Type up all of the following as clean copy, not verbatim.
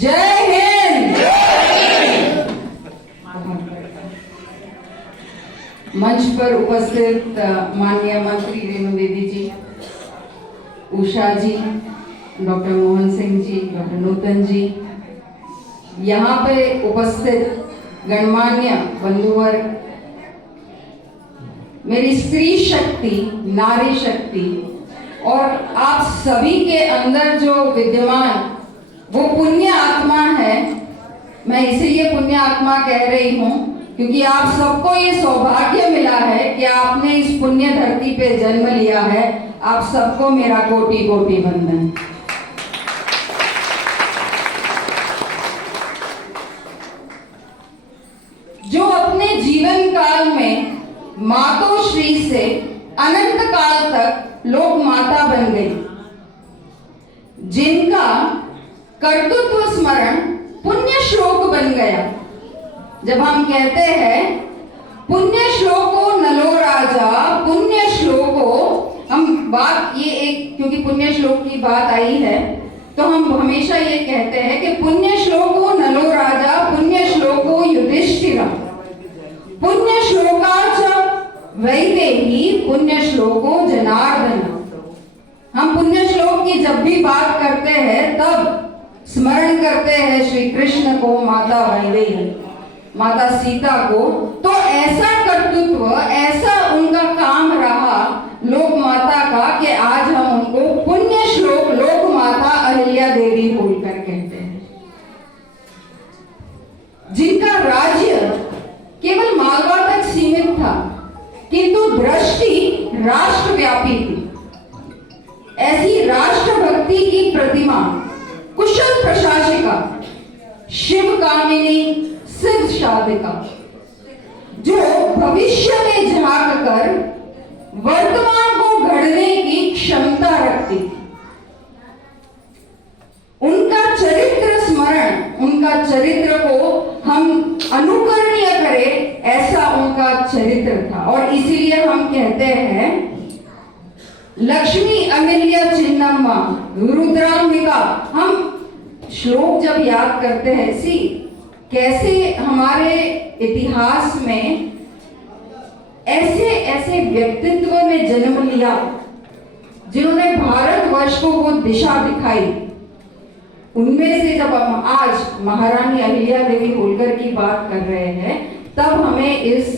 जय हिंद। मंच पर उपस्थित माननीय मंत्री रेणु देवी जी, उषा जी, डॉक्टर मोहन सिंह जी, डॉक्टर नूतन जी, यहाँ पे उपस्थित गणमान्य बंधुवर्ग, मेरी स्त्री शक्ति, नारी शक्ति और आप सभी के अंदर जो विद्यमान वो पुण्य आत्मा है। मैं इसीलिए पुण्य आत्मा कह रही हूँ क्योंकि आप सबको ये सौभाग्य मिला है कि आपने इस पुण्य धरती पे जन्म लिया है। आप सबको मेरा कोटि कोटि वंदन। जो अपने जीवन काल में मातोश्री से अनंत काल तक लोक माता बन गई, जिनका कर्तृत्व स्मरण पुण्य श्लोक बन गया। जब हम कहते हैं पुण्य श्लोको नलो राजा, पुण्य श्लोको, हम बात ये एक, क्योंकि पुण्य श्लोक की बात आई है तो हम हमेशा ये कहते हैं कि पुण्य श्लोको नलो राजा, पुण्य श्लोको युधिष्ठिरा, पुण्य श्लोकाच वैदेही, पुण्य श्लोको जनार्दन। हम पुण्य श्लोक की जब भी बात करते हैं तब स्मरण करते हैं श्री कृष्ण को, माता वैदेही, माता सीता को। तो ऐसा कर्तृत्व, ऐसा उनका काम रहा लोक माता का कि आज हम उनको पुण्य श्लोक लोक माता अहिल्या देवी बोलकर कहते हैं, जिनका राज्य केवल मालवा तक सीमित था किंतु दृष्टि राष्ट्रव्यापी थी। ऐसी राष्ट्रभक्ति की प्रतिमा, कुशल प्रशासिका, शिव कामिनी, सिद्ध साधिका, जो भविष्य में झांक कर वर्तमान को गढ़ने की क्षमता रखती थी। उनका चरित्र स्मरण, उनका चरित्र को हम अनुकरणीय करें, ऐसा उनका चरित्र था। और इसीलिए हम कहते हैं लक्ष्मी अहिल्या चिन्नम्मा रुद्रांबिका। हम श्लोक जब याद करते हैं, सी कैसे हमारे इतिहास में ऐसे ऐसे व्यक्तित्व ने जन्म लिया जिन्होंने भारतवर्ष को वो दिशा दिखाई। उनमें से जब हम आज महारानी अहिल्या देवी होलकर की बात कर रहे हैं तब हमें इस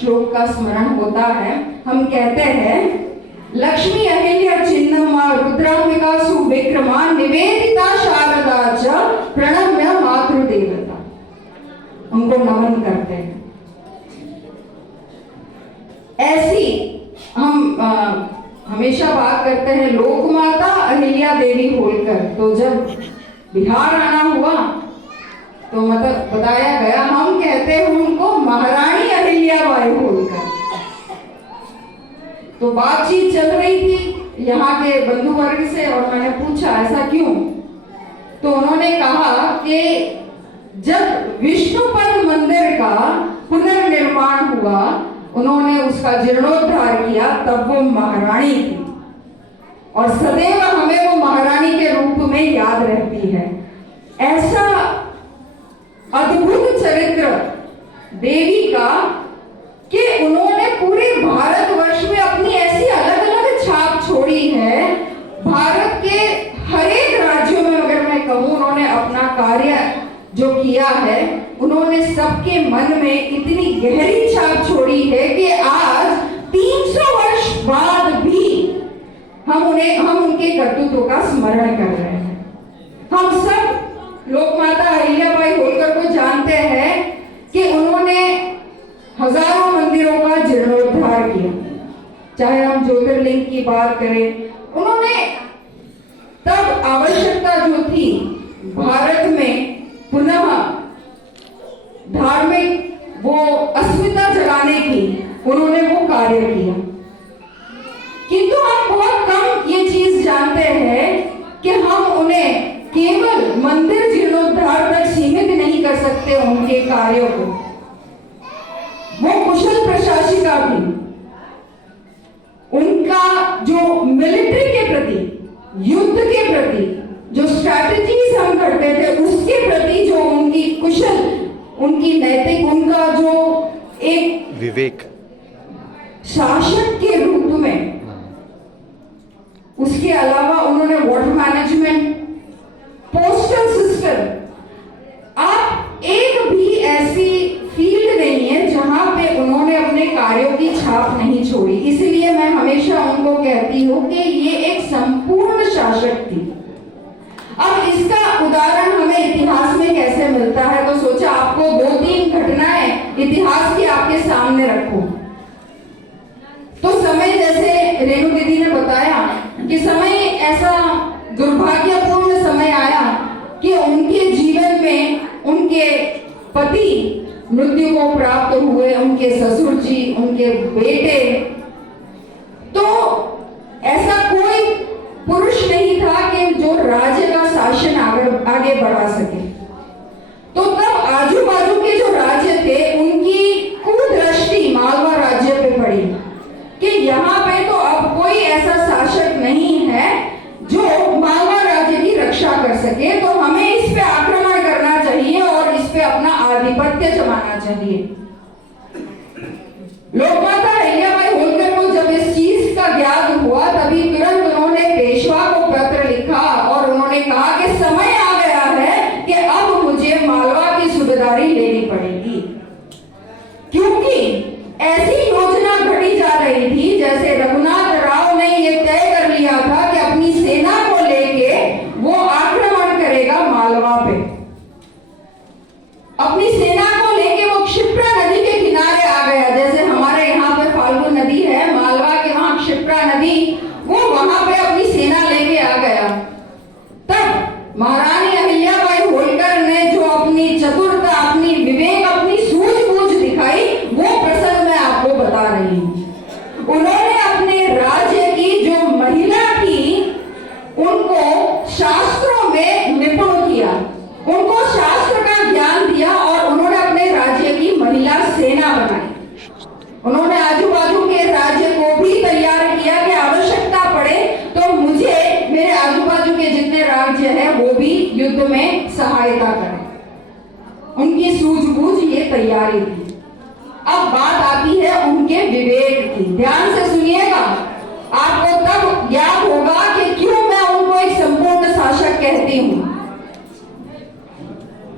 श्लोक का स्मरण होता है। हम कहते हैं लक्ष्मी अहिल्या चिन्नम्मा रुद्रांबिका सुविक्रमा निवेदिता शारदा च प्रणम्य मातृदेवता। उनको नमन करते हैं। ऐसी हम हमेशा बात करते हैं लोक माता अहिल्या देवी होलकर। तो जब बिहार आना हुआ तो मतलब बताया गया, हम कहते हैं उनको महारानी अहिल्याबाई होलकर। तो बातचीत चल रही थी यहाँ के बंधु वर्ग से और मैंने पूछा ऐसा क्यों? तो उन्होंने कहा कि जब विष्णुपद मंदिर का पुनर्निर्माण हुआ, उन्होंने उसका जीर्णोद्धार किया, तब वो महारानी थी और सदैव हमें वो महारानी के रूप में याद रहती है। ऐसा अद्भुत चरित्र देवी का कि उन्होंने पूरे भारतवर्ष में अपनी ऐसी अलग अलग छाप छोड़ी है। भारत के हर एक राज्यों में अगर मैं कहूँ, उन्होंने अपना कार्य जो किया है, उन्होंने सबके मन में इतनी गहरी छाप छोड़ी है कि आज 300 वर्ष बाद भी हम उनके कर्तृत्व का स्मरण कर रहे हैं। हम सब लोक माता अहिल्याबाई होलकर को जानते हैं कि उन्होंने हजारों मंदिरों का जीर्णोद्धार किया। चाहे हम ज्योतिर्लिंग की बात करें, उन्होंने तब आवश्यकता जो थी भारत में पुनः धार्मिक वो अस्मिता जगाने की, उन्होंने वो कार्य किया। किंतु हम बहुत कम ये चीज जानते हैं कि हम उन्हें केवल मंदिर जीर्णोद्धार तक सीमित नहीं कर सकते उनके कार्यों को। वो कुशल प्रशासिका भी, उनका जो मिलिट्री के प्रति, युद्ध के प्रति जो स्ट्रैटेजीज हम करते थे उसके विवेक शासक के रूप में। उसके अलावा उन्होंने वाटर मैनेजमेंट, पोस्टल सिस्टम, आप एक भी ऐसी फील्ड नहीं है जहां पे उन्होंने अपने कार्यों की छाप नहीं छोड़ी। इसलिए मैं हमेशा उनको कहती हूं कि ये एक संपूर्ण शासक थी। अब इसका उदाहरण हमें इतिहास में कैसे मिलता है, तो सोचा आपको 2-3 घटनाएं इतिहास की आपके सामने रखूं। तो समय, जैसे रेणु दीदी ने बताया कि समय ऐसा दुर्भाग्यपूर्ण समय आया कि उनके जीवन में उनके पति मृत्यु को प्राप्त हुए, उनके ससुर जी, उनके बेटे। तो ऐसा कोई पुरुष नहीं था कि जो राज्य का शासन आगे बढ़ा सके। तो तब आजू बाजू के जो राज्य थे उनकी कुदृष्टि मालवा राज्य पे पड़ी कि यहाँ पे तो अब कोई ऐसा शासक नहीं है जो मालवा राज्य की रक्षा कर सके, तो हमें इस पे आक्रमण करना चाहिए और इस पे अपना आधिपत्य जमाना चाहिए। लोकमाता अहिल्याबाई होलकर को जब इस चीज का ज्ञान हुआ, तभी तुरंत उन्होंने पेशवा को पत्र लिखा और उन्होंने कहा कि समय आ गया है कि अब मुझे मालवा की सूबेदारी लेनी पड़ेगी, क्योंकि ऐसी योजना घड़ी जा रही थी जैसे रघुनाथ राव ने यह तय कर लिया था कि अपनी सेना को लेके वो आक्रमण करेगा मालवा पे। अपनी सेना को लेके वो क्षिप्रा नदी के किनारे आ गया। जैसे हमारे यहाँ पे फाल्गु नदी है, मालवा के वहां क्षिप्रा नदी, वो वहां पे अपनी सेना लेके आ गया। तब महारानी अहिल्याबाई होलकर ने जो अपनी चतुरता, अपनी विवेक, अपनी सूझबूझ दिखाई, वो प्रसंग मैं आपको बता रही हूँ। उन्होंने अपने राज्य की जो महिला थी उनको शास्त्रों में निपुण किया, उनको शास्त्र का ज्ञान दिया और उन्होंने अपने राज्य की महिला सेना बनाई। उन्होंने आजू बाजू के राज्य को भी तैयार किया कि आवश्यकता पड़े तो मुझे मेरे आजू बाजू के जितने राज्य हैं वो भी युद्ध में सहायता करें। उनकी सूझबूझ ये तैयारी थी। अब बात आती है उनके विवेक की। ध्यान से सुनिएगा, आपको तब ज्ञात होगा कि क्यों मैं उनको एक संपूर्ण शासक कहती हूं।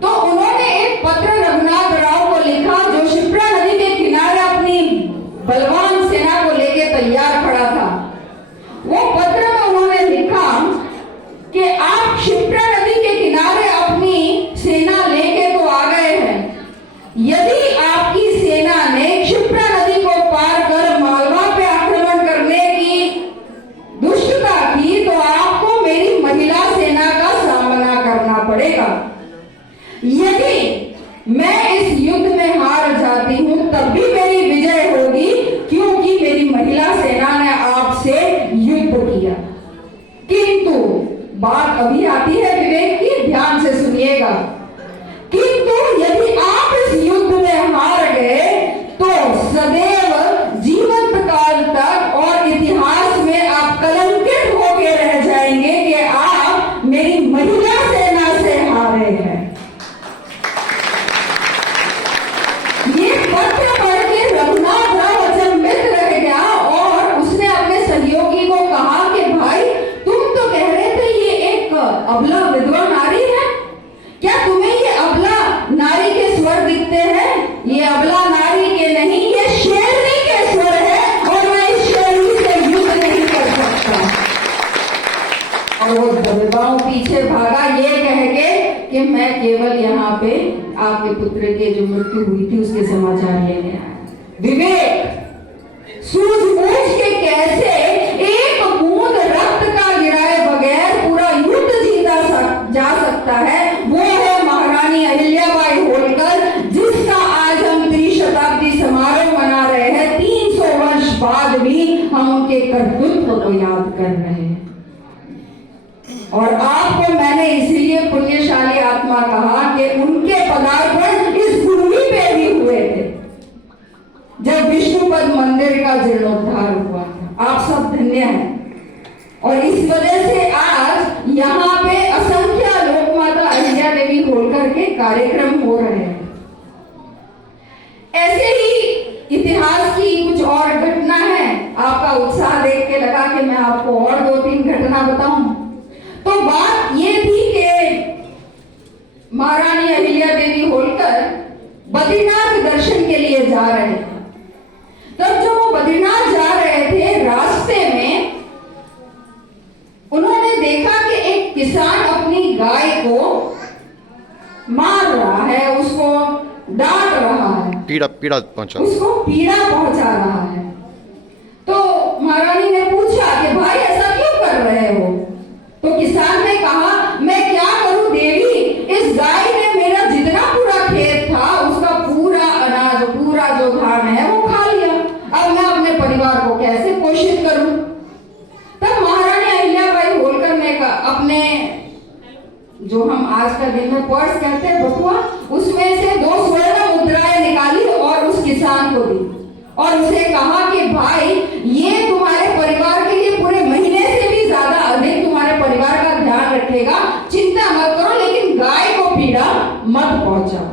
तो उन्होंने एक पत्र रघुनाथ राव को लिखा जो क्षिप्रा नदी के किनारे अपनी बलवान सेना को लेके तैयार खड़ा था। वो पत्र में उन्होंने लिखा कि आप क्षिप्रा नदी के किनारे अपनी सेना लेके तो आ गए हैं, यदि आपकी सेना ने क्षिप्रा नदी को पार कर मालवा पे आक्रमण करने की दुष्टता की तो आपको मेरी महिला सेना का सामना करना पड़ेगा। यदि मैं इस युद्ध में हार जाती हूं तब भी मेरी विजय होगी, क्योंकि मेरी महिला सेना ने आपसे युद्ध किया। किंतु बात अभी आती है विवेक की, ध्यान से सुनिएगा। किंतु यदि आप इस युद्ध में हार गए तो सदैव जीवंत काल तक और इतिहास में आप कलंकित होकर रह जाएंगे कि आप मेरी महिला सेना से हारे हैं। ये पत्र पढ़ के रघुनाथ राव अचंभित रह गया और उसने अपने सहयोगी को कहा कि भाई, तुम तो कह रहे थे ये एक अबला विधवा नारी है, क्या तुम्हें ये अबला नारी के स्वर दिखते हैं? ये अबला नारी के नहीं, ये शेरनी के स्वर है और मैं इस शेरनी से युद्ध नहीं कर सकता। और वो विधवाओं पीछे भागा ये कह के कि मैं केवल यहाँ पे आपके पुत्र के जो मृत्यु हुई थी उसके समाचार लेने आया। विवेक, सूझबूझ के कैसे एक बूंद रक्त का गिराए बगैर पूरा युद्ध जीता जा सकता है, वो है महारानी अहिल्याबाई होलकर, जिसका आज हम त्रिशताब्दी समारोह मना रहे हैं। 300 वर्ष बाद भी हम उनके कर्तृत्व को याद कर रहे हैं। और आपको मैंने इसलिए पुण्यशाली आत्मा कहा कि उनके पदार्पण इस भूमि पे भी हुए थे जब विष्णुपद मंदिर का जीर्णोद्धार हुआ था। आप सब धन्य हैं और इस वजह से आज यहाँ पे असंख्य लोकमाता अहिल्या देवी होलकर के कार्यक्रम हो रहे हैं। ऐसे ही इतिहास की कुछ और घटना है। आपका उत्साह देख के लगा कि मैं आपको और 2-3 घटना बताऊं। तो बात ये थी कि महारानी अहिल्या देवी होलकर बद्रीनाथ दर्शन के लिए जा रहे थे। तब जब वो बद्रीनाथ जा रहे थे, रास्ते में उन्होंने देखा कि एक किसान अपनी गाय को मार रहा है, उसको डांट रहा है, पीड़ा पहुंचा, उसको पीड़ा पहुंचा रहा है। तो महारानी ने पूछा कि भाई ऐसा क्यों कर रहे हो? तो किसान ने कहा, मैं क्या करूं देवी, इस गाय ने मेरा जितना पूरा खेत था उसका पूरा अनाज, पूरा जो धान है वो खा लिया। अब मैं अपने परिवार को कैसे पोषित करूं? तब महारानी अहिल्याबाई होलकर ने अपने, जो हम आज का दिन में पर्स कहते हैं, बटुआ, उसमें से 2 स्वर्ण मुद्राएं निकाली और उस किसान को दी और उसे कहा कि भाई ये तुम्हारे परिवार के लिए पूरे महीने से भी ज्यादा अधिक तुम्हारे परिवार का ध्यान रखेगा, चिंता मत करो, लेकिन गाय को पीड़ा मत पहुंचाओ।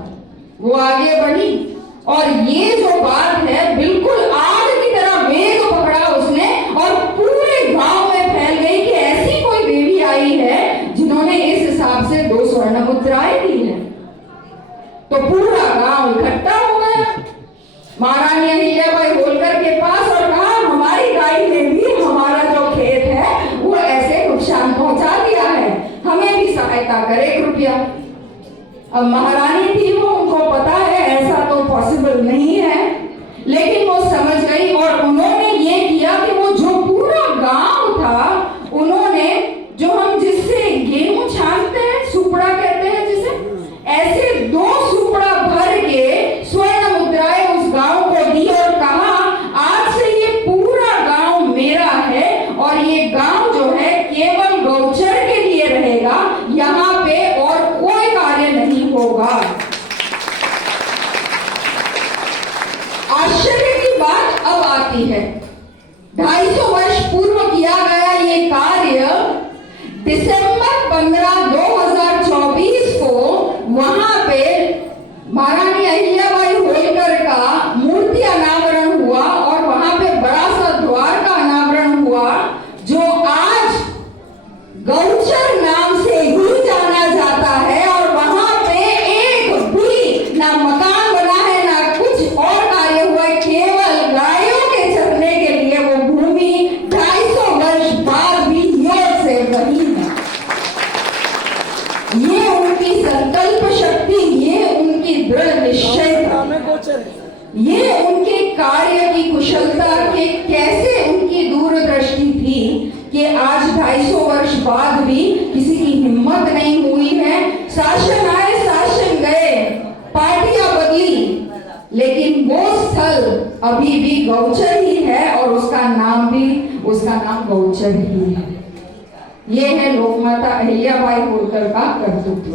वो आगे बढ़ी और ये जो बात है बिल्कुल आग की तरह वेग पकड़ा उसने और पूरे गांव में फैल गई कि ऐसी कोई देवी आई है जिन्होंने इस हिसाब से 2 स्वर्ण मुद्राएं दी है। तो पूरा गांव इकट्ठा हो गया महारानी अहिल्याबाई होलकर के पास और कहा, हमारी गाय ने भी हमारा जो खेत है वो ऐसे नुकसान पहुंचा दिया है, हमें भी सहायता करे कृपया। अब महारानी थी वो, उनको पता है ऐसा तो पॉसिबल नहीं है, लेकिन वो समझ गई और उन्होंने ये किया कि वो जो पूरा गांव था, उन्होंने जो हम जिससे गेहूं छानते हैं, सुपड़ा कहते हैं जिसे, ऐसे 2 सुपड़ा भर के स्वर्ण मुद्राएं उस गांव को दी और कहा, आज से ये पूरा गांव मेरा है और ये गांव जो है केवल गौचर के लिए रहेगा, यहाँ पे और कोई कार्य नहीं होगा। आश्चर्य की बात अब आती है, 250 वर्ष पूर्व किया गया ये कार्य दिसंबर 15, 2024 को वहां पे महारानी अहिल्याबाई होलकर का मूर्ति अनावरण हुआ और वहां पे बड़ा सा द्वार का अनावरण हुआ, जो आज गौचर नाम से ही जाना जाता है। और वहां पे एक भी ना मकान बना है ना कुछ और कार्य हुआ है, केवल गायों के चरने के लिए वो भूमि 250 वर्ष बाद भी योग से वही है। ये उनकी संकल्प शक्ति, ये उनकी दृढ़ निश्चयता, ये उनके कार्य की कुशलता के कैसे उनकी दूरदृष्टि थी कि आज 250 वर्ष बाद भी किसी की हिम्मत नहीं हुई है। शासन आए, शासन गए, पार्टियां बदली, लेकिन वो स्थल अभी भी गौचर ही है और उसका नाम गौचर ही है। ये है लोकमाता अहिल्याबाई होलकर का कर्तृत्व।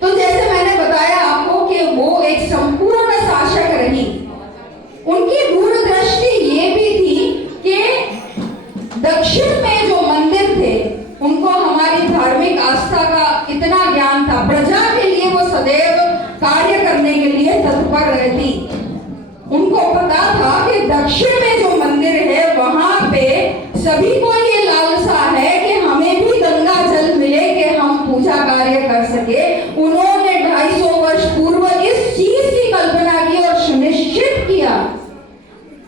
तो जैसे मैंने बताया आपको कि वो एक संपूर्ण शासक रही, उनकी दूरदृष्टि ये भी थी कि दक्षिण में जो मंदिर थे उनको हमारी धार्मिक आस्था का इतना ज्ञान था, प्रजा के लिए वो सदैव कार्य करने के लिए तत्पर रहती। उनको पता था कि दक्षिण में जो मंदिर है वहां पे सभी को ये लालसा है कि हमें भी गंगा जल मिले कि हम पूजा कार्य कर सके। उन्होंने 250 वर्ष पूर्व इस चीज की कल्पना की और सुनिश्चित किया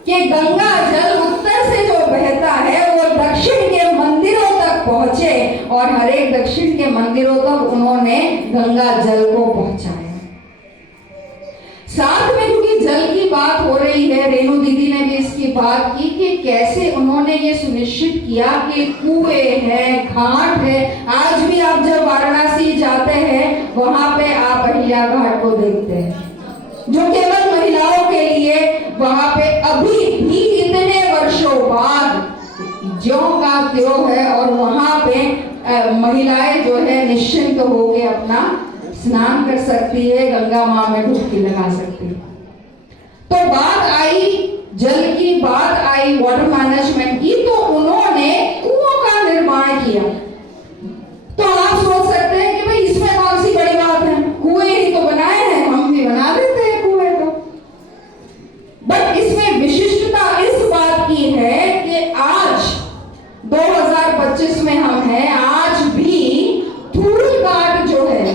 कि गंगा जल उत्तर से जो बहता है वो दक्षिण के मंदिरों तक पहुंचे और हर एक दक्षिण के मंदिरों तक उन्होंने गंगा जल को पहुंचाया। साथ में क्योंकि जल की बात हो रही है, रेणु दीदी ने भी इसकी बात की कि कैसे उन्होंने ये सुनिश्चित किया कि कुएं हैं, घाट है। आज भी आप जब वाराणसी जाते हैं वहां पे आप अहिल्या घाट को देखते हैं, जो केवल महिलाओं के लिए वहां पे अभी भी इतने वर्षों बाद ज्यों का त्यों है और वहां पे महिलाएं जो है निश्चिंत होकर अपना स्नान कर सकती है, गंगा मां में डुबकी लगा सकती है। तो बात आई जल की, बात आई वाटर मैनेजमेंट की, तो उन्होंने कुओं का निर्माण किया। तो आप सोच सकते हैं कि भाई इसमें कौन सी बड़ी बात है, कुएं ही तो बनाए हैं, हम भी बना देते हैं कुएं। तो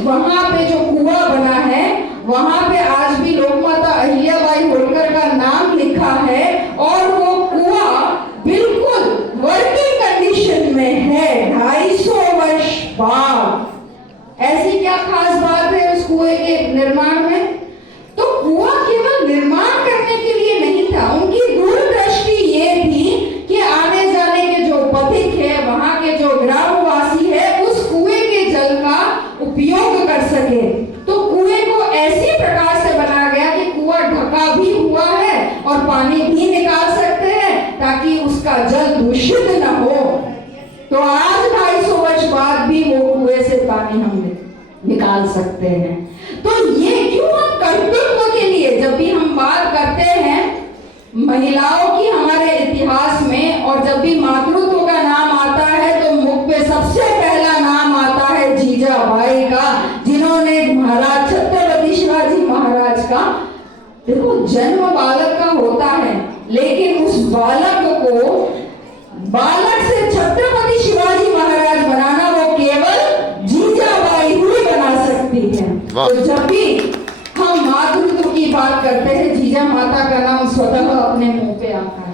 वहां पे जो कुआं बना है वहां पे आज भी लोकमाता अहिल्याबाई होलकर का नाम लिखा है और वो कुआं बिल्कुल वर्किंग कंडीशन में है 250 वर्ष बाद। ऐसी क्या खास बात है उस कुएं के निर्माण में? तो कुआं केवल निर्माण करने के लिए नहीं था, उनकी दूरदृष्टि ये थी कि आने जाने के जो पथिक है, वहां के जो ग्रामवासी है, उस कुएं के जल का उपयोग कर सके। तो कुएं को ऐसी प्रकार से बनाया गया कि कुआं ढका भी हुआ है और पानी भी निकाल सकते हैं ताकि उसका जल दूषित न हो। तो आज 250 वर्ष बाद भी वो कुएं से पानी हम निकाल सकते हैं। तो ये क्यों हम कर्तृत्व के लिए जब भी हम बात करते हैं महिलाओं की हमारे इतिहास में, और जब भी मातृत्व का नाम आता है तो मुख पे सबसे पहला नाम आता है जीजाबाई का, जिन्होंने महाराज छत्रपति शिवाजी महाराज का, देखो जन्म बालक का होता है लेकिन उस बालक से छत्रपति शिवाजी महाराज बनाना वो केवल जीजाबाई ही बना सकती है। तो जब भी हम मातृत्व की बात करते हैं, जीजा माता का नाम स्वतः अपने मुंह पे आता है।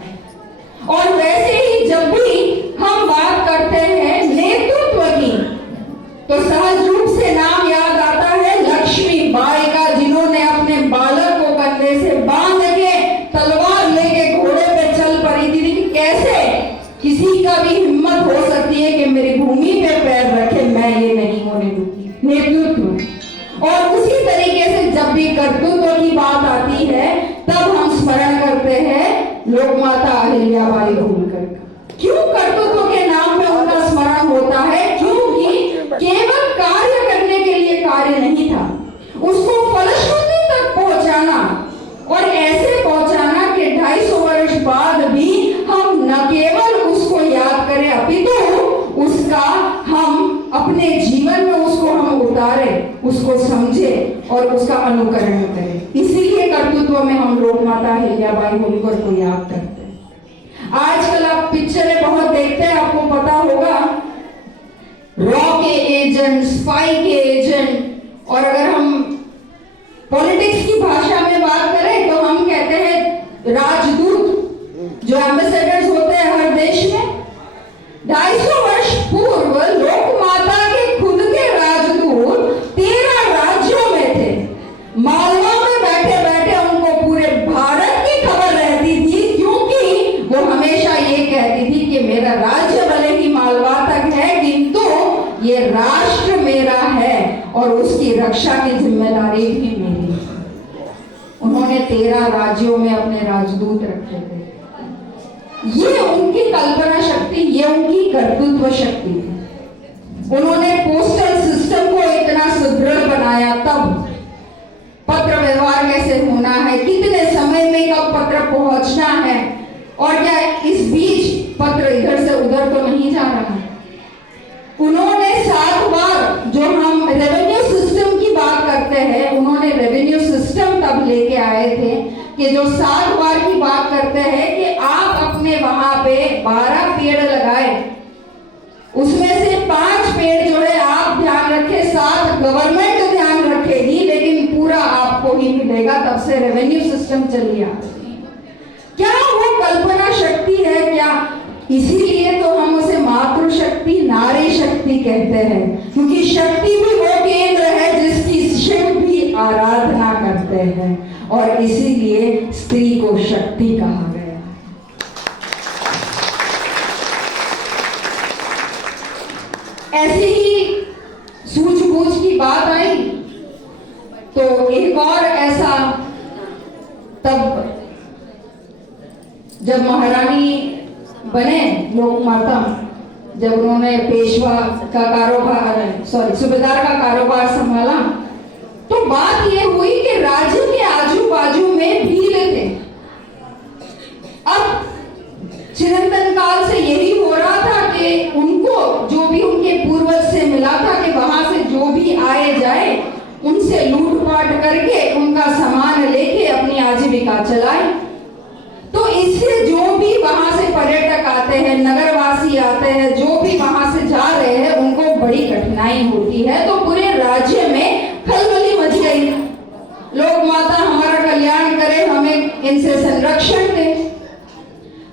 और वैसे ही जब भी हम बात करते हैं नेतृत्व की, तो सहज रूप से नाम याद आता है लक्ष्मीबाई का, जिन्होंने अपने बालक को कंधे से बांध के तलवार लेके घोड़े पे चल पड़ी थी कि कैसे किसी का भी हिम्मत हो सकती है कि मेरी भूमि पे पैर रखे, मैं ये नहीं होने दूंगी। नेतृत्व। और उसी तरीके से जब भी कर्तृत्व की बात आती है तब हम स्मरण करते हैं लोकमाता अहिल्याबाई होलकर का। क्यों कर्तृत्व के नाम पे उनका स्मरण होता है? क्योंकि केवल कार्य करने के लिए कार्य नहीं था, उसको फलश्रुति तक पहुंचाना और ऐसे पहुंचाना कि 250 वर्ष बाद भी हम न केवल उसको याद करें अपितु उसका हम अपने जीवन में उसको हम उतारे, उसको समझे और उसका अनुकरण करें। इसीलिए कर्तृत्व में हम लोग माता अहिल्याबाई होलकर को याद करते हैं। आजकल आप पिक्चरें बहुत देखते हैं, आपको पता होगा रॉ के एजेंट, स्पाई के एजेंट, और अगर हम पॉलिटिक्स की भाषा में बात करें तो हम कहते हैं राजदूत, जो एम्बेसडर्स होते हैं हर देश में। 250 वर्ष पूर्व लोकमाता के खुद के राजदूत 13 राज्यों में थे। मालवा में बैठे बैठे उनको पूरे भारत की खबर रहती थी, क्योंकि वो हमेशा ये कहती थी कि मेरा राज्य भले ही मालवा तक है किंतु ये राष्ट्र मेरा है और उसकी रक्षा की जिम्मेदारी भी मेरी है। उन्होंने 13 राज्यों में अपने राजदूत रखे थे। ये उनकी कल्पना शक्ति, ये उनकी कर्तृत्व शक्ति थी। उन्होंने पोस्टल सिस्टम को इतना सुदृढ़ बनाया, तब पत्र व्यवहार कैसे होना है, कितने समय में कब पत्र पहुंचना है, और क्या इस बीच पत्र इधर से उधर तो नहीं जा रहा। उन्होंने 7 बार, जो हम रेवेन्यू सिस्टम की बात करते हैं, उन्होंने रेवेन्यू सिस्टम तब लेके आए थे कि जो 7 बार की बात करते हैं कि आप अपने वहां पे 12 पेड़ लगाए, उसमें से 5 पेड़ जो है आप ध्यान रखें, 7 गवर्नमेंट ध्यान रखेगी, लेकिन पूरा आपको ही मिलेगा। तब से रेवेन्यू सिस्टम चलिए। क्या वो कल्पना शक्ति है क्या? इसीलिए तो हम उसे मातृशक्ति, नारी शक्ति कहते हैं, क्योंकि शक्ति भी वो केंद्र है जिसकी शिव भी आराधना करते हैं, और इसीलिए स्त्री को शक्ति कहा गया है। ऐसी ही सूझबूझ की बात आई तो एक और ऐसा, तब जब महारानी बने लोकमाता, जब उन्होंने पेशवा का कारोबार, सूबेदार का कारोबार संभाला, तो बात ये हुई कि राज्य के आजू बाजू में भील थे। अब चिरंतन काल से यही हो रहा था कि उनको जो भी उनके पूर्वज से मिला था कि वहां से जो भी आए जाए उनसे लूटपाट करके उनका सामान लेके अपनी आजीविका चलाए। तो इससे जो भी वहां से पर्यटक आते हैं, नगरवासी आते हैं, जो भी वहां से जा रहे हैं, उनको बड़ी कठिनाई होती है तो पूरे राज्य में खलबली मच गई। लोक माता हमारा कल्याण करे, हमें इनसे संरक्षण दे।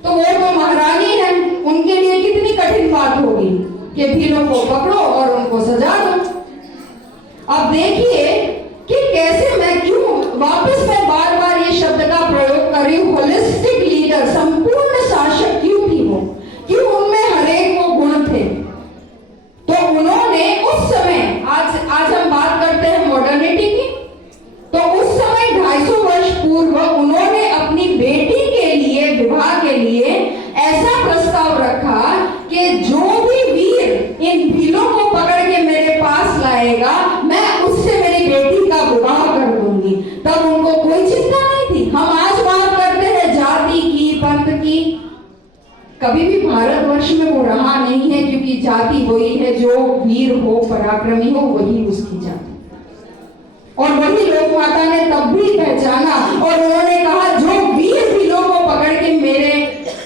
तो वो तो महारानी है, उनके लिए कितनी कठिन बात होगी कि भीलों को पकड़ो और उनको सजा दो। अब देखिए कि कैसे मैं क्यों वापस मैं बार बार ये शब्द का प्रयोग कर रही हूं, होलिस्टिक लीडर, संपूर्ण शासक क्यों थी वो, क्यों उनमें हरेक वो गुण थे। तो उन्होंने उस समय, आज हम बात करते हैं मॉडर्निटी की, तो उस समय 250 वर्ष पूर्व उन्होंने अपनी बेटी के लिए, विवाह के लिए ऐसा प्रस्ताव रखा कि जो भी वीर इन भीलों को पकड़ के मेरे पास लाएगा, मैं उससे मेरी बेटी का विवाह कर दूंगी। तब उनको कोई चिंता नहीं थी। हम आज बात करते हैं जाति की, पंथ की, कभी भी भारतवर्ष में वो रहा नहीं है, क्योंकि जाति वही है, जो वीर हो, पराक्रमी हो, वही उसकी जाति। और वही लोक माता ने तब भी पहचाना और उन्होंने कहा जो वीर भीलों को पकड़ के मेरे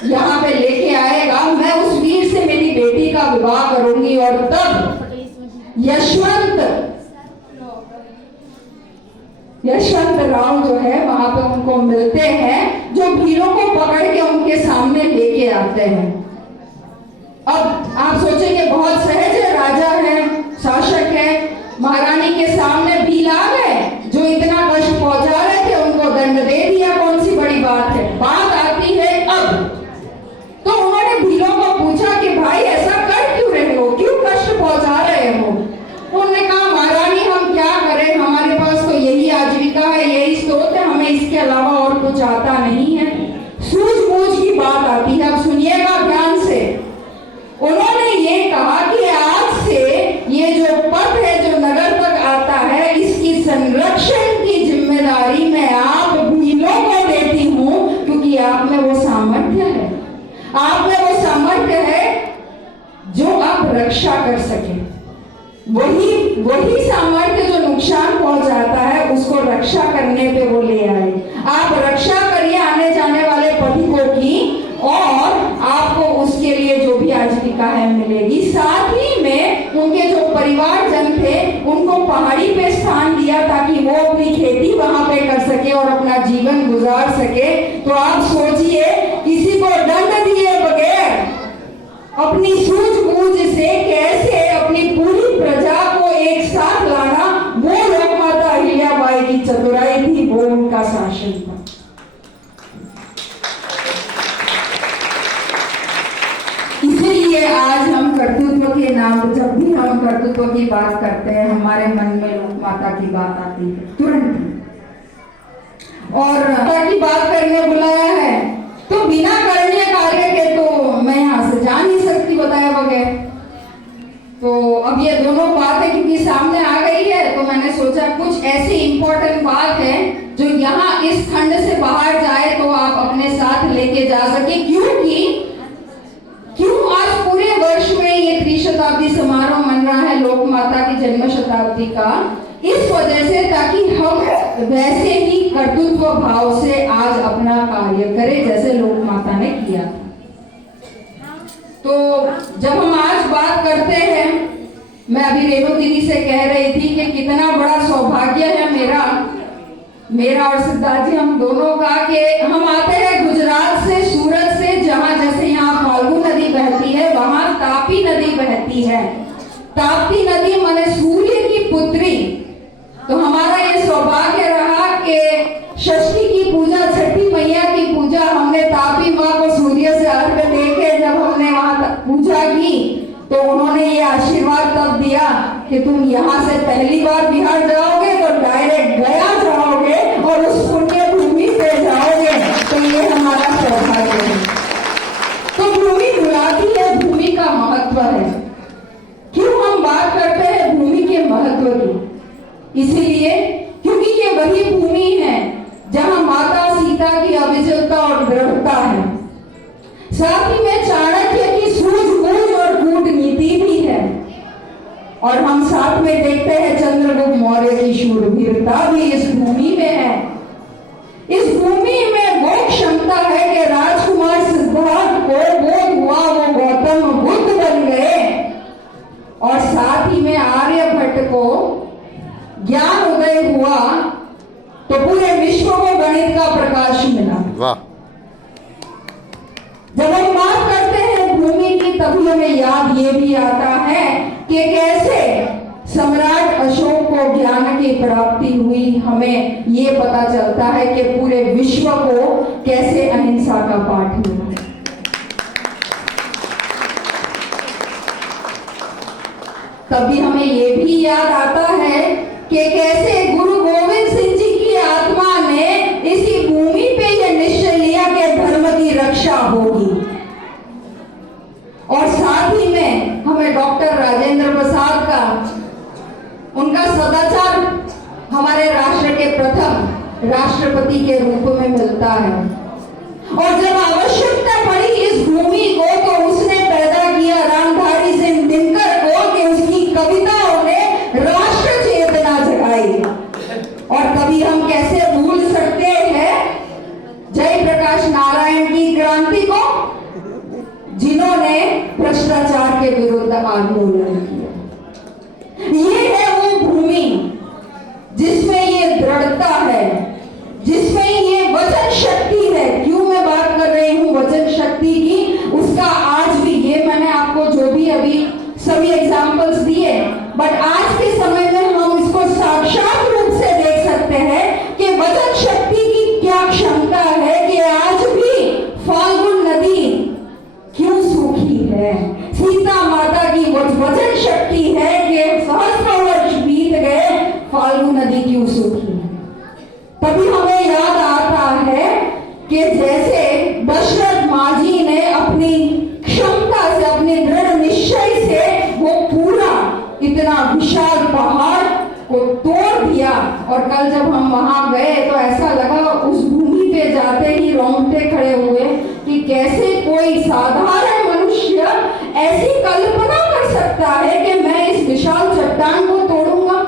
यहाँ पे लेके आएगा, मैं उस वीर से मेरी बेटी का विवाह करूंगी। और तब यशवंत राव जो है वहां पे उनको मिलते हैं, जो भीलों को पकड़ के उनके सामने लेके आते हैं। अब आप सोचेंगे बहुत सहज है, राजा है, शासक है, महारानी के सामने भील आ गए जो इतना कष्ट पहुंचा रहे थे, उनको दंड दे दिया, कौन सी बड़ी बात है। बात आती है अब, तो उन्होंने भीलों को पूछा कि भाई ऐसा कर क्यों रहे हो, क्यों कष्ट पहुंचा रहे हो। उन्होंने कहा महारानी हम क्या करें, हमारे पास तो यही आजीविका है, यही स्रोत है, हमें इसके अलावा और कुछ आता नहीं है। सूझबूझ की बात आती है। अब सुनिएगा ध्यान से। उन्होंने ये कहा कि आज से ये जो पथ है जो नगर तक आता है, इसकी संरक्षण की जिम्मेदारी मैं आप भीलों को देती हूँ, क्योंकि आप में वो सामर्थ्य है, आप में वो सामर्थ्य है जो आप रक्षा कर सके। वही सामर्थ्य जो नुकसान पहुंचाता है, उसको रक्षा करने पे वो ले आए। आप रक्षा करिए आने जाने वाले पथिकों की, और आपको उसके लिए जो भी आजीविका है मिलेगी। साथ ही में उनके जो परिवारजन थे उनको पहाड़ी पे स्थान दिया ताकि वो अपनी खेती वहां पे कर सके और अपना जीवन गुजार सके। तो आप सोचिए, किसी को दंड दिए बगैर अपनी सूझबूझ से कैसे अपनी पूरी प्रजा को एक साथ लाना, वो लोक माता अहिल्याबाई की चतुराई थी, वो उनका शासन था। इसीलिए आज हम कर्तृत्व के नाम, जब भी हम कर्तृत्व की बात करते हैं, हमारे मन में लोक माता की बात आती है तुरंत। और माता की बात करने बुलाया है तो बिना करने कार्य के तो मैं यहाँ से जा नहीं सकती बताए बगैर। तो अब ये दोनों बातें क्योंकि सामने आ गई है, तो मैंने सोचा कुछ ऐसी इंपॉर्टेंट बात है जो यहाँ इस खंड से बाहर जाए तो आप अपने साथ लेके जा सके। क्यों आज पूरे वर्ष में ये त्रिशताब्दी समारोह मन रहा है लोक माता की जन्म शताब्दी का, इस वजह से ताकि हम वैसे ही कर्तृत्व भाव से आज अपना कार्य करें जैसे लोक माता ने किया। तो जब हम आज बात करते हैं, मैं अभी रेणु दीदी से कह रही थी कि कितना बड़ा सौभाग्य है मेरा और सिद्धार्थ जी हम दोनों का, कि हम आते हैं गुजरात से, सूरत से, जहां जैसे यहाँ फाल्गु नदी बहती है, वहां तापी नदी बहती है। ताप्ती नदी माने सूर्य की पुत्री। तो हमारा ये सौभाग्य रहा कि षष्ठी की पूजा, छठी मैया की पूजा, हमने तापी माँ को सूर्य से अर्घ देके जब हमने वहां पूजा की, तो उन्होंने ये आशीर्वाद तब दिया कि तुम यहाँ से पहली बार बिहार जाओगे तो डायरेक्ट गया जाओगे और उस पुण्य भूमि पे जाओगे। तो ये हमारा सौभाग्य है। तो भूमि बुलाती है, भूमि का महत्व है। क्यों हम बात करते हैं भूमि के महत्व की? इसीलिए क्योंकि ये वही भूमि है जहां माता सीता की अविचलता और दृढ़ता है, साथ ही में चाणक्य की सूझबूझ और कूटनीति भी है, और हम साथ में देखते हैं चंद्रगुप्त मौर्य की शूरवीरता भी इस भूमि में है। इस भूमि में वो क्षमता है कि राजकुमार सिद्धार्थ को बोध हुआ, वो गौतम बुद्ध बन गए, और साथ ज्ञान उदय हुआ तो पूरे विश्व को गणित का प्रकाश मिला। वाह। जब हम बात करते हैं भूमि की, तभी हमें याद ये भी आता है कि कैसे सम्राट अशोक को ज्ञान की प्राप्ति हुई। हमें ये पता चलता है कि पूरे विश्व को कैसे अहिंसा का पाठ मिला। तभी हमें ये भी याद आता है कि कैसे गुरु गोविंद सिंह जी की आत्मा ने इसी भूमि पे यह निश्चय लिया कि धर्म की रक्षा होगी। और साथ ही में हमें डॉक्टर राजेंद्र प्रसाद का, उनका सदाचार हमारे राष्ट्र के प्रथम राष्ट्रपति के रूप में मिलता है। और जब आवश्यकता पड़ी इस भूमि को, तो उसने पैदा किया रामधारी सिंह दिनकर को कि उसकी कविताओं ने राष्ट्र चेतना जगाई। और कभी हम कैसे भूल सकते हैं जयप्रकाश नारायण की क्रांति को, जिन्होंने भ्रष्टाचार के विरुद्ध आंदोलन किया। ये है वो भूमि जिसमें ये दृढ़ता है, जिसमें ये वचन शक्ति है। क्यों मैं बात कर रही हूं वचन शक्ति की, उसका आज भी, ये मैंने आपको जो भी अभी सभी एग्जाम्पल्स दिए, बट आज के समय में हम इसको साक्षात रूप से देख सकते हैं कि वचन शक्ति की क्या क्षमता है कि आज भी फाल्गुन नदी क्यों सूखी है। सीता माता की वचन शक्ति है कि सहस्त्र वर्ष बीत गए, फाल्गुन नदी क्यों सूखी है। तभी हमें याद आता है कि जैसे दशरथ माझी ने अपनी क्षमता से, अपने दृढ़ निश्चय से वो पूरा इतना विशाल पहाड़ को तोड़ दिया। और कल जब हम वहां गए तो ऐसा लगा, उस भूमि पे जाते ही रोंगटे खड़े हुए कि कैसे कोई साधारण मनुष्य ऐसी कल्पना कर सकता है कि मैं इस विशाल चट्टान को तोड़ूंगा।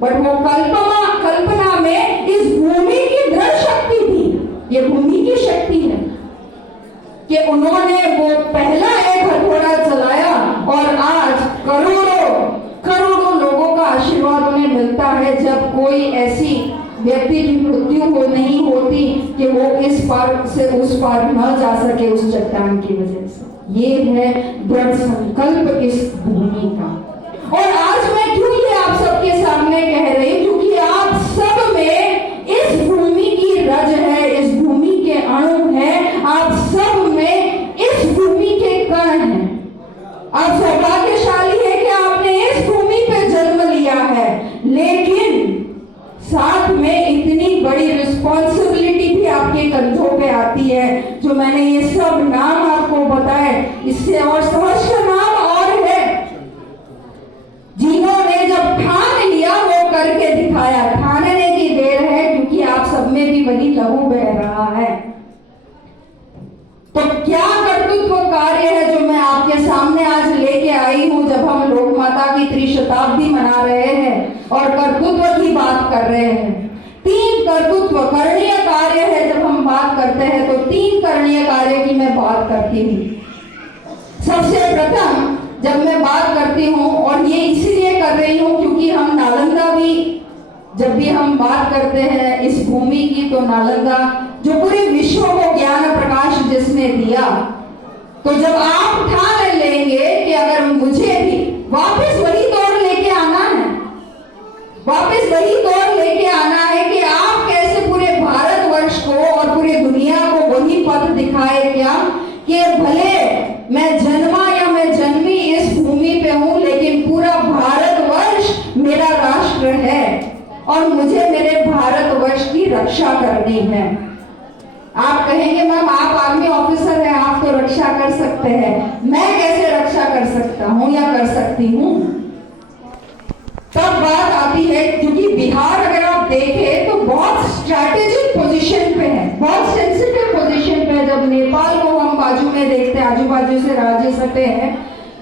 बट वो कल्पना में इस भूमि की दृढ़ शक्ति थी। ये भूमि की शक्ति है कि उन्होंने वो पहला एक हथौड़ा चलाया और आज करोड़ों लोगों का आशीर्वाद उन्हें मिलता है। जब कोई ऐसी व्यक्ति की मृत्यु नहीं होती कि वो इस पार से उस पार न जा सके उस चट्टान की वजह से। ये है दृढ़ संकल्प इस भूमि का। और आज मैं क्यों ये आप सबके सामने कह रही हूं, क्योंकि आप सब में इस भूमि की रज है, इस भूमि के अणु है, आप सब में इस भूमि के कण हैं। आप सौभाग्यशाली है कि आपने इस भूमि पे जन्म लिया है, लेकिन साथ में इतनी बड़ी रिस्पॉन्सिबिलिटी भी आपके कंधों पे आती है। जो मैंने ये सब नाम आपको बताए, इससे और सहस्त्र नाम और है जिन्होंने जब ठान लिया वो करके दिखाया। ठानने की देर है, क्योंकि आप सब में भी वही लहू बह रहा है। तो क्या कर्तृत्व कार्य है जो मैं आपके सामने आज लेके आई हूं, जब हम लोक माता की त्रिशताब्दी मना रहे हैं और कर्तृत्व की बात कर रहे हैं। 3 कर्तृत्व करणीय कार्य है। जब हम बात करते हैं तो 3 करणीय कार्य की मैं बात करती हूँ। सबसे प्रथम जब मैं बात करती हूँ, और ये इसीलिए कर रही हूँ क्योंकि हम नालंदा भी, जब भी हम बात करते हैं इस भूमि की, तो नालंदा जो पूरे विश्व को ज्ञान प्रकाश जिसने दिया, तो जब आप ठान लेंगे कि अगर मुझे भी वापस वही दौड़ लेके आना है, वापस वही दौड़ लेके आना है कि आप कैसे पूरे भारतवर्ष को और पूरी दुनिया को वही पथ दिखाए क्या कि भले मैं जन्मा या मैं जन्मी इस भूमि पे हूं, लेकिन पूरा भारतवर्ष मेरा राष्ट्र है और मुझे मेरे भारतवर्ष की रक्षा करनी है। आप कहेंगे मैम आप आर्मी ऑफिसर हैं, आप तो रक्षा कर सकते हैं, मैं कैसे रक्षा कर सकता हूं या कर सकती हूं? तब बात आती है, क्योंकि बिहार अगर आप देखें तो बहुत स्ट्रैटेजिक पोजीशन पे है, बहुत सेंसिटिव पोजीशन पे है। जब नेपाल को हम बाजू में देखते हैं, आजू बाजू से राज्य सटे हैं,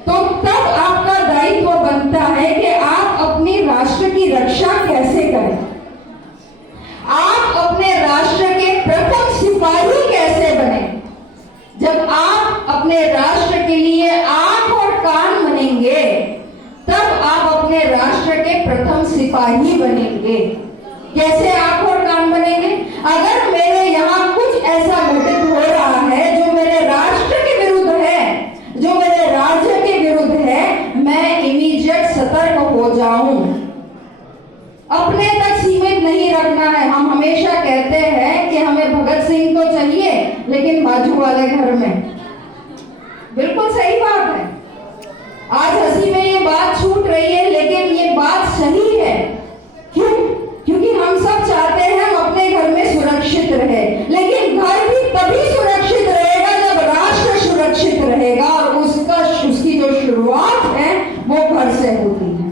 तो तब आपका दायित्व बनता है कि आप अपने राष्ट्र की रक्षा कैसे करें, आप अपने राष्ट्र के प्रथम सिपाही कैसे बने। जब आप अपने राष्ट्र के लिए आंख और कान बनेंगे, तब आप अपने राष्ट्र के प्रथम सिपाही बनेंगे। कैसे आंख और कान बनेंगे? अगर मेरे यहाँ कुछ ऐसा घटित हो रहा है जो मेरे राष्ट्र के विरुद्ध है, जो मेरे राज्य के विरुद्ध है, मैं इमीडिएट सतर्क हो जाऊं। अपने तक सीमित नहीं रखना है। हम हमेशा कहते हैं कि हमें भगत सिंह तो चाहिए, लेकिन बाजू वाले घर में। बिल्कुल सही बात है। आज हंसी में ये बात छूट रही है, लेकिन ये बात सही है। क्यों? क्योंकि हम सब चाहते हैं हम अपने घर में सुरक्षित रहे, लेकिन घर भी तभी सुरक्षित रहेगा जब राष्ट्र सुरक्षित रहेगा, और उसकी जो शुरुआत है वो घर से होती है।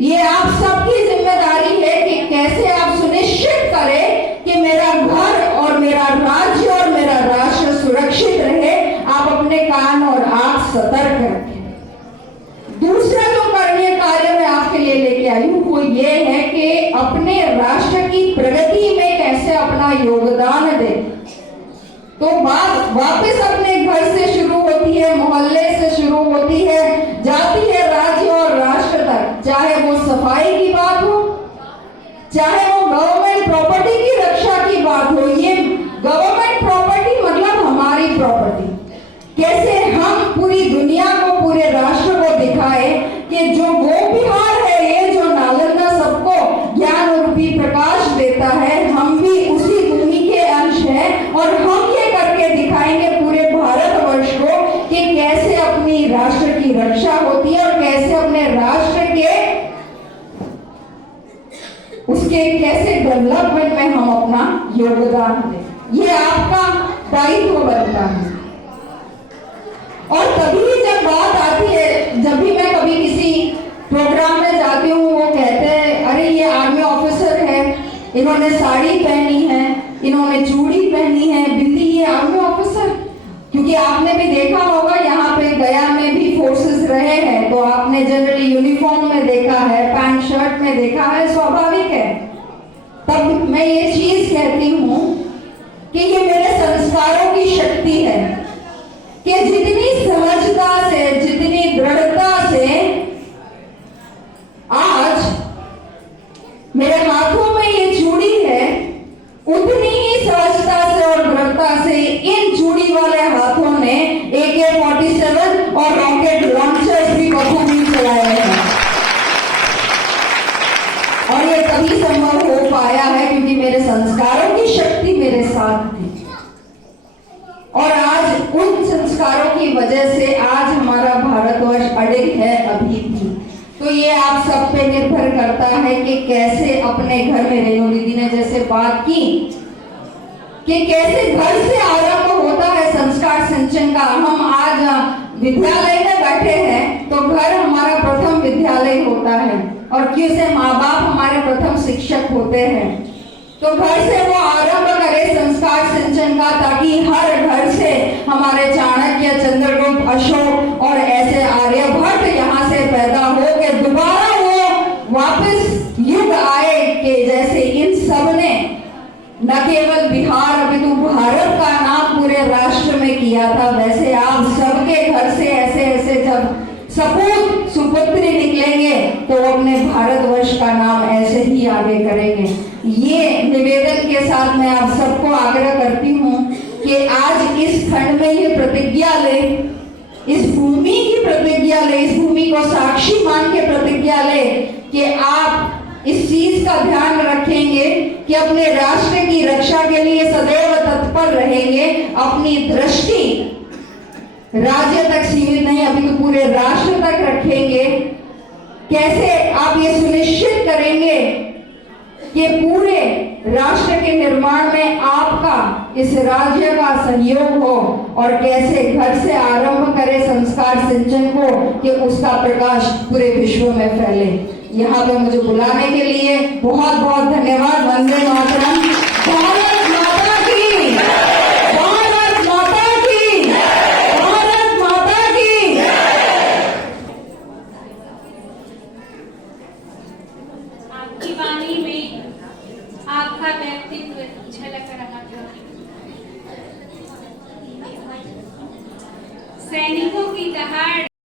ये आप सबकी जिम्मेदारी है कि कैसे आप सुनिश्चित करें कि मेरा घर और मेरा राज्य और मेरा राष्ट्र सुरक्षित रहे। आप अपने कान और आंख सतर्क रखें। दूसरा जो करणीय कार्य मैं आपके लिए लेके आई हूं वो ये है कि अपने राष्ट्र की प्रगति में कैसे अपना योगदान दे। तो बात वापस अपने घर से शुरू होती है, मोहल्ले से शुरू होती है, जाती है राज्य और राष्ट्र तक। चाहे वो सफाई की बात हो, चाहे वो गवर्नमेंट प्रॉपर्टी की रक्षा की बात हो। ये गवर्नमेंट प्रॉपर्टी मतलब हमारी प्रॉपर्टी। कैसे हम पूरी दुनिया को, पूरे राष्ट्र को दिखाए कि जो वो बिहार है, ये जो नालंदा सबको ज्ञान रूपी प्रकाश देता है, हम भी उसी भूमि के अंश हैं, और हम ये करके दिखाएंगे पूरे भारतवर्ष को कि कैसे अपनी राष्ट्र की रक्षा होती है और कैसे अपने राष्ट्र के उसके कैसे डेवलपमेंट में हम अपना योगदान दें। ये आपका दायित्व बनता है। और तभी जब बात आती है, जब भी मैं कभी किसी प्रोग्राम में जाती हूँ, वो कहते हैं अरे ये आर्मी ऑफिसर है, इन्होंने साड़ी पहनी है, इन्होंने चूड़ी पहनी है, बिंदी, ये आर्मी ऑफिसर। क्योंकि आपने भी देखा होगा, यहाँ पे गया में भी फोर्सेस रहे हैं, तो आपने जनरली यूनिफॉर्म में देखा है, पैंट शर्ट में देखा है, स्वाभाविक है। तब मैं ये चीज कहती हूँ कि ये मेरे संस्कारों की शक्ति है कि जितनी सहजता से, जितनी दृढ़ता से आज मेरे हाथों में ये चूड़ी है, उतनी ही सहजता से और दृढ़ता से इन चूड़ी वाले हाथों ने AK-47 और रॉकेट लॉन्चर्स भी बखूबी चलाए हैं। और ये तभी संभव हो पाया है क्योंकि मेरे संस्कारों की शक्ति मेरे साथ थी। और आज उन संस्कारों की वजह से आज हमारा भारतवर्ष अडिग है अभी भी। तो ये आप सब पे निर्भर करता है कि कैसे अपने घर में, रेणु दीदी ने जैसे बात की कि कैसे घर से आरंभ होता है संस्कार सिंचन का। हम आज विद्यालय में बैठे हैं तो घर हमारा प्रथम विद्यालय होता है, और क्योंकि माँ बाप हमारे प्रथम शिक्षक होते हैं। तो घर से वो आरंभ करे संस्कार सिंचन का, ताकि हर घर से हमारे चाणक्य, चंद्रगुप्त, अशोक और ऐसे आर्यभट्ट यहाँ से पैदा हो के दोबारा वो वापस युग आए कि जैसे इन सब ने न केवल बिहार अपितु भारत का नाम पूरे राष्ट्र में किया था, वैसे आप सबके घर से ऐसे ऐसे जब सपूत सुपुत्री निकलेंगे तो अपने भारतवर्ष का नाम ऐसे ही आगे करेंगे। ये निवेदन के साथ मैं आप सबको आग्रह करती हूँ कि आज इस खंड में ये प्रतिज्ञा ले, इस भूमि की प्रतिज्ञा ले, इस भूमि को साक्षी मान के प्रतिज्ञा ले कि आप इस चीज का ध्यान रखेंगे कि अपने राष्ट्र की रक्षा के लिए सदैव तत्पर रहेंगे। अपनी दृष्टि राज्य तक सीमित नहीं, अभी तो पूरे राष्ट्र तक रखेंगे। कैसे आप ये सुनिश्चित करेंगे कि पूरे राष्ट्र के निर्माण में आपका, इस राज्य का सहयोग हो, और कैसे घर से आरंभ करें संस्कार सिंचन को कि उसका प्रकाश पूरे विश्व में फैले। यहाँ पे मुझे बुलाने के लिए बहुत बहुत धन्यवाद। वंदे मातरम। भारत माता की, भारत माता की, भारत माता की। आपकी वाणी में आपका व्यक्तित्व झलक रहा था। सैनिकों की दहाड़